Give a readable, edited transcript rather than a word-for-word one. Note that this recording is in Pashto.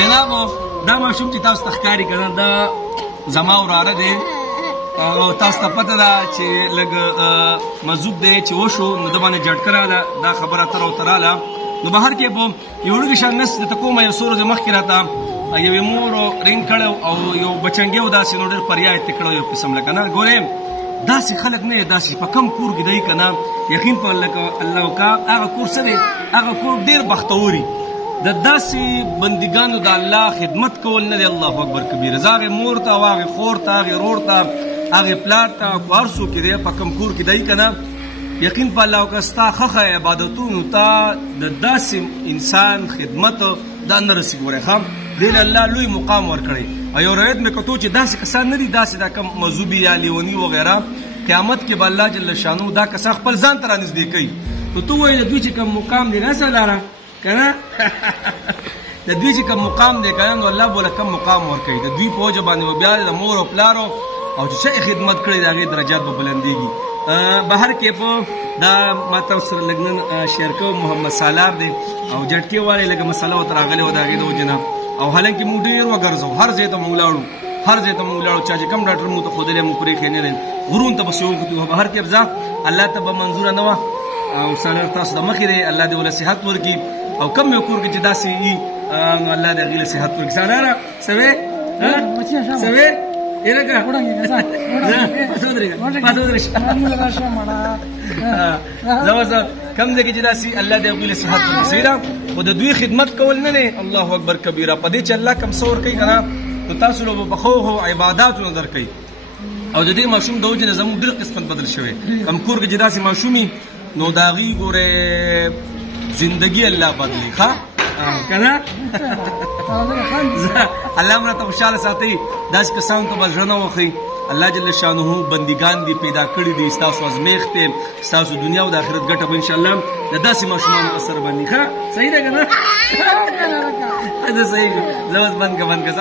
جنابو دا ماشوم چې تاسو ته ښکاري که نه دا زما وراره دی او تاسو ته پته ده چې لږ مزوب دی چې وشو نو د باندې جټکه راله دا خبره تر او تراله نو بهر کې به یو لږ شان نس درته کومه یو څو ورځې مخکې راته یوې مور رینګ کړی او یو بچنګی و داسې نو ډېر فریاد یې کړی یو قسم لکه نه ګورې داسې خلک نه داسې په کم کور کې دی که نه یقین په الله وکړه هغه کور څه دی هغه کور ډېر بختوري د داسې بندګانو د الله خدمت کول نه دی الله اکبر کبیره زه هغې مور ته او هغې خور ته هغې رور ته هغې پلار ته کو هر څوک چې دی په کم کور کې دی که نه یقین په الله وکړه ستا ښه عبادتونو ته د داسې انسان خدمت دا نه رسي ګورئ ښه دې له الله لوی مقام ورکړی او یو روایت مې کتو چې داسې کسان نه دي داسې دا کم مذهبي یا لیوني وغیره قیامت کې به الله جل شانو دا کسان خپل ځان ته رانږدې کوي نو ته وایې د دوی چې کوم مقام دی نسه لاره که نه د دوی چې کوم مقام دی که نه نو الله به له کم مقام ورکوي د دوی په وجه باندې به بیا د مور او پلارو او چې څه خدمت کړی د هغې درجات به بلندېږي بهر کې په دا ما تاسو سره لږ نن شیر کوم محمد سالار دی او جټکې والی لږه مسله ورته راغلې وه د هغې د وجې نه او حالانکې موږ ډېر وګرځو هر ځای ته موږ لاړو هر ځای ته موږ لاړو چا چې کوم ډاکټر موږ ته ښودلی موږ پرېښی نه دی غرونو ته پسې وختو بهر کې ځه الله ته به منظوره نه وه او سالار تاسو د مخې دی الله دې ورله صحت ورکړي او کم یو کور کې چې داسې وي نو الله دې هغې له صحت ورکړي سالاره څه وې څه وې کم ځای کې چې داسې الله دې هغوی له صحت ورکړي صحیح ده خو د دوی خدمت کول نه دی الله اکبر کبیره په دې چې الله کم څه ورکوي که نه نو تاسو له به ښو عباداتو نه درکوي او د دې ماشوم د وجې نه زموږ ډېر قسمت بدل شوی کم کور کې چې داسې ماشوم وي نو د هغې ګورې زندګي الله بدلوي ښه که نه الله مو راته خوشحاله ساتئ داسې کسانو ته به زړه نه وښئ الله جل شانه بندګان دي پیدا کړي دي ستاسو ازمیښت دی ستاسو دنیا او د آخرت ګټه به انشاءالله د داسې ماشومانو په سر باندې ښه صحیح ده که نه؟ صحیح زه اوس بند که